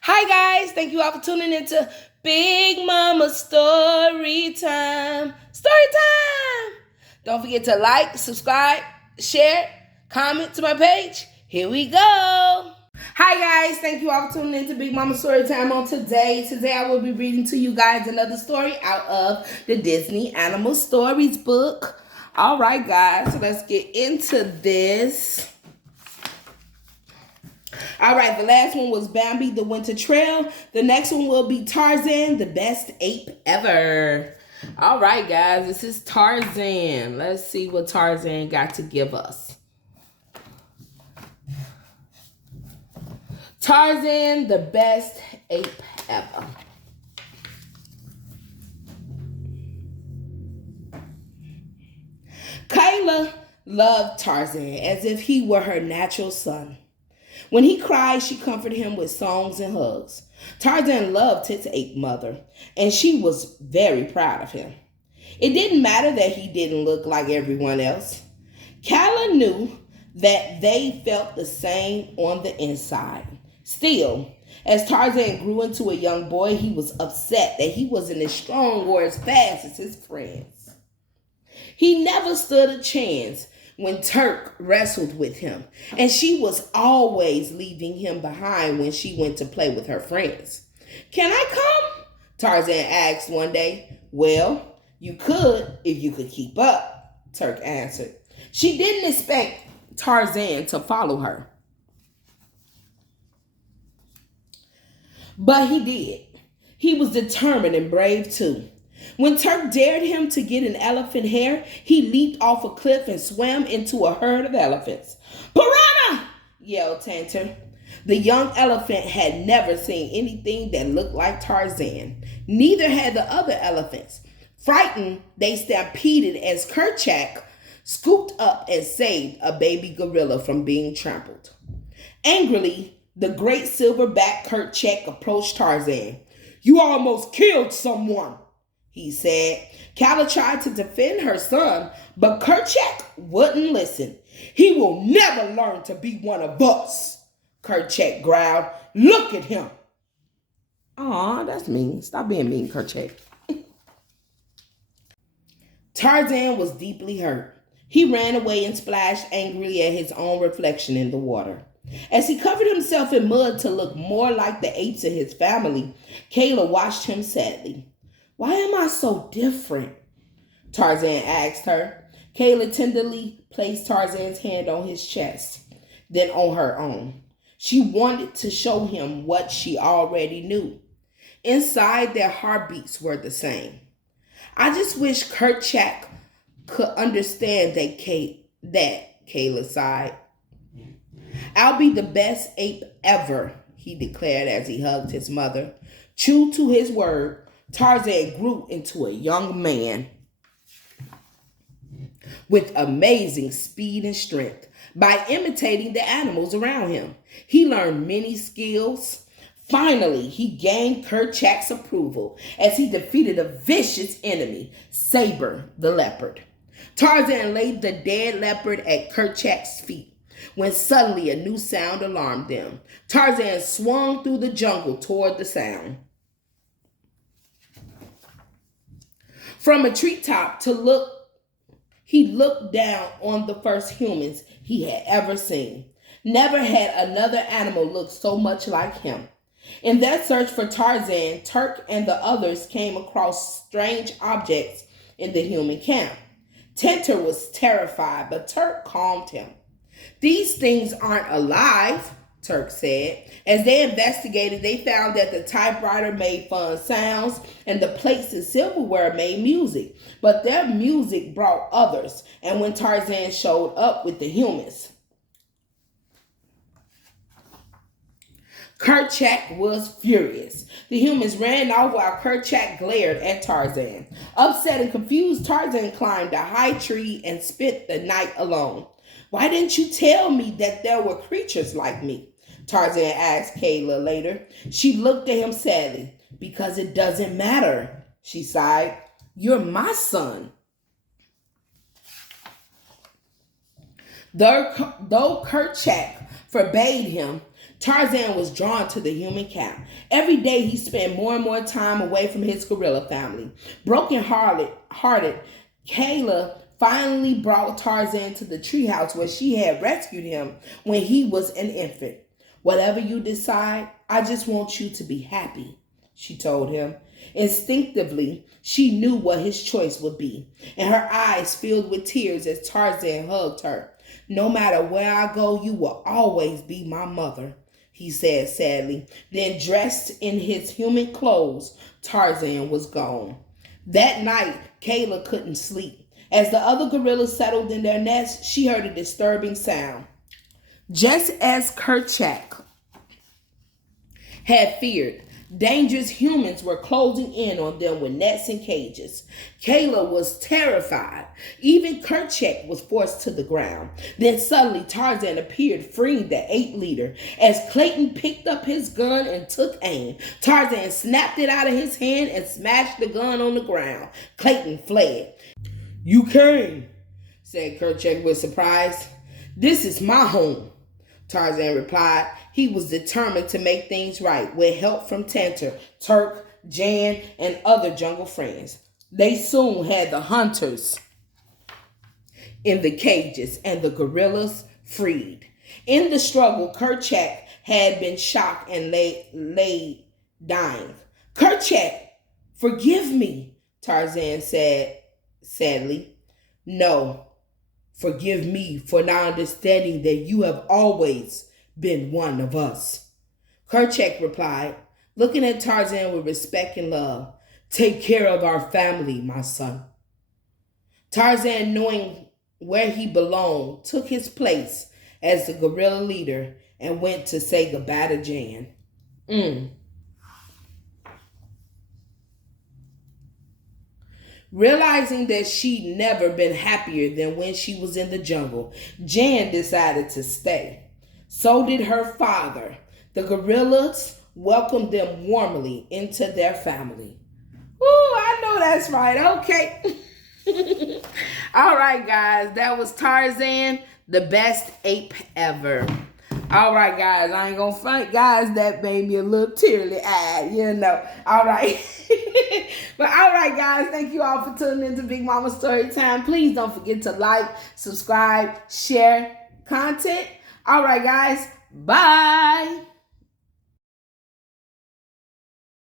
Hi guys, thank you all for tuning into Big Mama Story Time. Story time! Don't forget to like, subscribe, share, comment to my page. Here we go. Hi guys, thank you all for tuning into Big Mama Story Time on today. Today I will be reading to you guys another story out of the Disney Animal Stories book. All right guys, so let's get into this. All right, the last one was Bambi, the Winter Trail. The next one will be Tarzan, the best ape ever. All right, guys, this is Tarzan. Let's see what Tarzan got to give us. Tarzan, the best ape ever. Kayla loved Tarzan as if he were her natural son. When he cried, she comforted him with songs and hugs. Tarzan loved his ape mother, and she was very proud of him. It didn't matter that he didn't look like everyone else. Kayla knew that they felt the same on the inside. Still, as Tarzan grew into a young boy, he was upset that he wasn't as strong or as fast as his friends. He never stood a chance when Turk wrestled with him, and she was always leaving him behind when she went to play with her friends. "Can I come?" Tarzan asked one day. "Well, you could if you could keep up," Turk answered. She didn't expect Tarzan to follow her, but he did. He was determined and brave too. When Turk dared him to get an elephant hair, he leaped off a cliff and swam into a herd of elephants. "Piranha!" yelled Tantor. The young elephant had never seen anything that looked like Tarzan. Neither had the other elephants. Frightened, they stampeded as Kerchak scooped up and saved a baby gorilla from being trampled. Angrily, the great silverback Kerchak approached Tarzan. "You almost killed someone," he said. Kala tried to defend her son, but Kerchak wouldn't listen. "He will never learn to be one of us," Kerchak growled. "Look at him." Aw, that's mean. Stop being mean, Kerchak. Tarzan was deeply hurt. He ran away and splashed angrily at his own reflection in the water. As he covered himself in mud to look more like the apes in his family, Kayla watched him sadly. "Why am I so different?" Tarzan asked her. Kayla tenderly placed Tarzan's hand on his chest, then on her own. She wanted to show him what she already knew. Inside, their heartbeats were the same. "I just wish Kerchak could understand that Kayla sighed. "I'll be the best ape ever," he declared as he hugged his mother. True to his word, Tarzan grew into a young man with amazing speed and strength. By imitating the animals around him, he learned many skills. Finally, he gained Kerchak's approval as he defeated a vicious enemy, Saber the leopard. Tarzan laid the dead leopard at Kerchak's feet when suddenly a new sound alarmed them. Tarzan swung through the jungle toward the sound. From a treetop he looked down on the first humans he had ever seen. Never had another animal looked so much like him. In their search for Tarzan, Turk and the others came across strange objects in the human camp. Tinter was terrified, but Turk calmed him. "These things aren't alive," Turk said. As they investigated, they found that the typewriter made fun sounds and the plates and silverware made music. But their music brought others, and when Tarzan showed up with the humans, Kerchak was furious. The humans ran off while Kerchak glared at Tarzan. Upset and confused, Tarzan climbed a high tree and spent the night alone. "Why didn't you tell me that there were creatures like me?" Tarzan asked Kayla later. She looked at him sadly. "Because it doesn't matter," she sighed. "You're my son." Though Kerchak forbade him, Tarzan was drawn to the human camp. Every day he spent more and more time away from his gorilla family. Broken-hearted, Kayla finally brought Tarzan to the treehouse where she had rescued him when he was an infant. "Whatever you decide, I just want you to be happy," she told him. Instinctively, she knew what his choice would be, and her eyes filled with tears as Tarzan hugged her. "No matter where I go, you will always be my mother," he said sadly. Then, dressed in his human clothes, Tarzan was gone. That night, Kayla couldn't sleep. As the other gorillas settled in their nest, she heard a disturbing sound. Just as Kerchak had feared, dangerous humans were closing in on them with nets and cages. Kayla was terrified. Even Kerchak was forced to the ground. Then suddenly Tarzan appeared, freeing the 8 leader. As Clayton picked up his gun and took aim, Tarzan snapped it out of his hand and smashed the gun on the ground. Clayton fled. "You came," said Kerchak with surprise. "This is my home," Tarzan replied. He was determined to make things right with help from Tantor, Turk, Jan, and other jungle friends. They soon had the hunters in the cages and the gorillas freed. In the struggle, Kerchak had been shot and lay dying. "Kerchak, forgive me," Tarzan said sadly. "No, forgive me for not understanding that you have always been one of us," Kerchak replied, looking at Tarzan with respect and love. "Take care of our family, my son." Tarzan, knowing where he belonged, took his place as the gorilla leader and went to say goodbye to Jan. Realizing that she'd never been happier than when she was in the jungle, Jan decided to stay. So did her father. The gorillas welcomed them warmly into their family. Ooh, I know that's right. Okay. All right, guys. That was Tarzan, the best ape ever. All right, guys. I ain't gonna front, guys. That made me a little teary-eyed, you know. All right. But all right, guys. Thank you all for tuning in to Big Mama Story Time. Please don't forget to like, subscribe, share content. All right, guys. Bye.